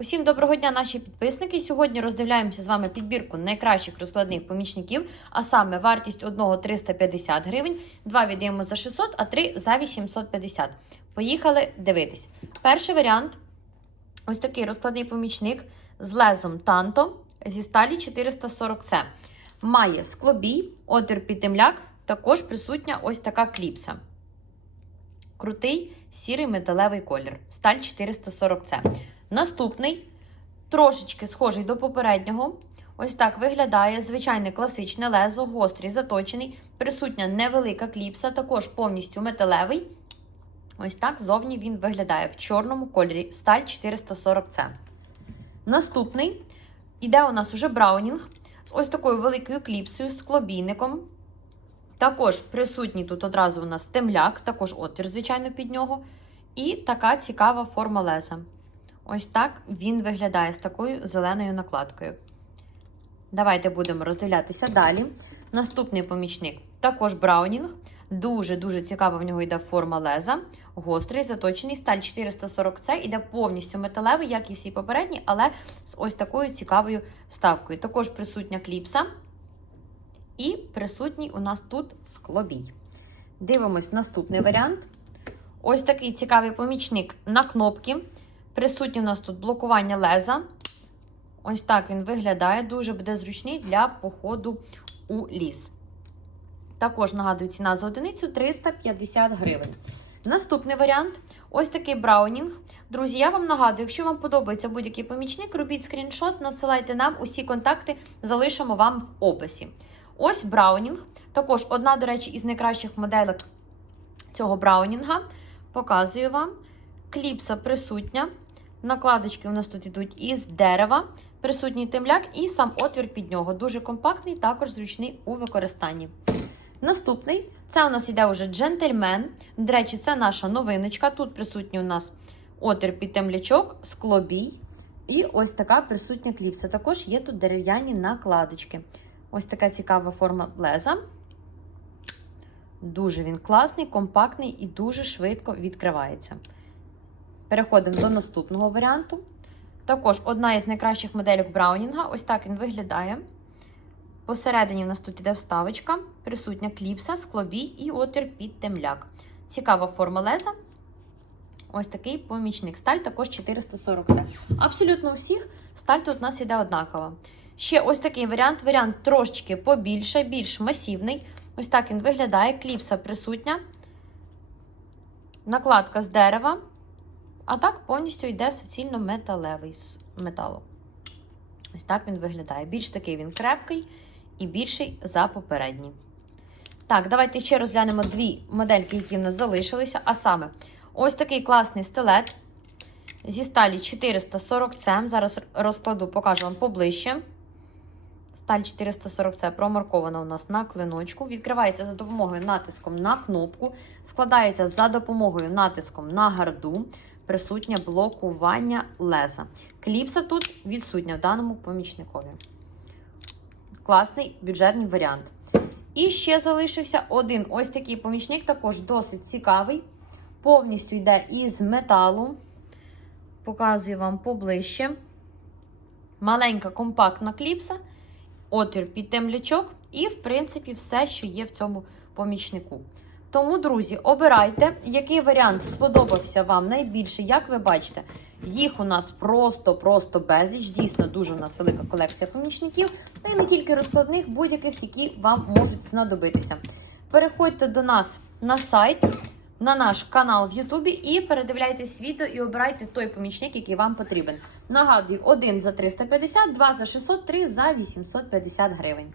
Усім доброго дня, наші підписники. Сьогодні роздивляємося з вами підбірку найкращих розкладних помічників, а саме вартість одного 350 гривень, два віддаємо за 600, а три за 850. Поїхали дивитись. Перший варіант ось такий розкладний помічник з лезом Танто зі сталі 440C. Має склобій, отвір під темляк, також присутня ось така кліпса. Крутий сірий металевий колір. Сталь 440C. Наступний трошечки схожий до попереднього. Ось так виглядає звичайне класичне лезо, гострий, заточений, присутня невелика кліпса, також повністю металевий. Ось так зовні він виглядає в чорному кольорі. Сталь 440C. Наступний іде у нас уже браунінг з ось такою великою кліпсою, з клобійником. Також присутній тут одразу у нас темляк, також отвір, звичайно, під нього. І така цікава форма леза. Ось так він виглядає з такою зеленою накладкою. Давайте будемо роздивлятися далі. Наступний помічник також браунінг. Дуже-дуже цікава в нього йде форма леза. Гострий, заточений, сталь 440C, іде повністю металевий, як і всі попередні, але з ось такою цікавою вставкою. Також присутня кліпса. І присутній у нас тут склобій. Дивимось наступний варіант. Ось такий цікавий помічник на кнопки. Присутнє у нас тут блокування леза. Ось так він виглядає. Дуже буде зручний для походу у ліс. Також нагадую, ціна за одиницю 350 гривень. Наступний варіант ось такий браунінг. Друзі, я вам нагадую, якщо вам подобається будь-який помічник, робіть скріншот, надсилайте нам усі контакти, залишимо вам в описі. Ось браунінг. Також одна, до речі, із найкращих моделек цього браунінга. Показую вам. Кліпса присутня. Накладочки у нас тут йдуть із дерева, присутній темляк і сам отвір під нього. Дуже компактний, також зручний у використанні. Наступний це у нас йде уже джентльмен. До речі, це наша новиночка. Тут присутній у нас отвір під темлячок, склобій. І ось така присутня кліпса. Також є тут дерев'яні накладочки. Ось така цікава форма леза. Дуже він класний, компактний і дуже швидко відкривається. Переходимо до наступного варіанту. Також одна із найкращих моделек Браунінга. Ось так він виглядає. Посередині у нас тут іде вставочка, присутня кліпса, склобій і отвір під темляк. Цікава форма леза. Ось такий помічник. Сталь також 440 c Абсолютно у всіх сталь тут у нас іде однакова. Ще ось такий варіант. Варіант трошечки побільше, більш масивний. Ось так він виглядає. Кліпса присутня. Накладка з дерева. А так повністю йде суцільно металевий з металу. Ось так він виглядає. Більш такий він крепкий і більший за попередній. Так, давайте ще розглянемо дві модельки, які в нас залишилися. А саме, ось такий класний стилет зі сталі 440 c Зараз розкладу, покажу вам поближче. Сталь 440 c промаркована у нас на клиночку. Відкривається за допомогою натиском на кнопку, складається за допомогою натиском на гарду присутнє блокування леза. Кліпса тут відсутня в даному помічникові. Класний бюджетний варіант. І ще залишився один ось такий помічник, також досить цікавий. Повністю йде із металу. Показую вам поближче. Маленька компактна кліпса, отвір під темлячок, і, в принципі, все, що є в цьому помічнику. Тому, друзі, обирайте, який варіант сподобався вам найбільше. Як ви бачите, їх у нас просто-просто безліч. Дійсно, дуже у нас велика колекція помічників. Та й не тільки розкладних, будь-яких, які вам можуть знадобитися. Переходьте до нас на сайт, на наш канал в Ютубі і передивляйтесь відео і обирайте той помічник, який вам потрібен. Нагадую, один за 350, два за 600, три за 850 гривень.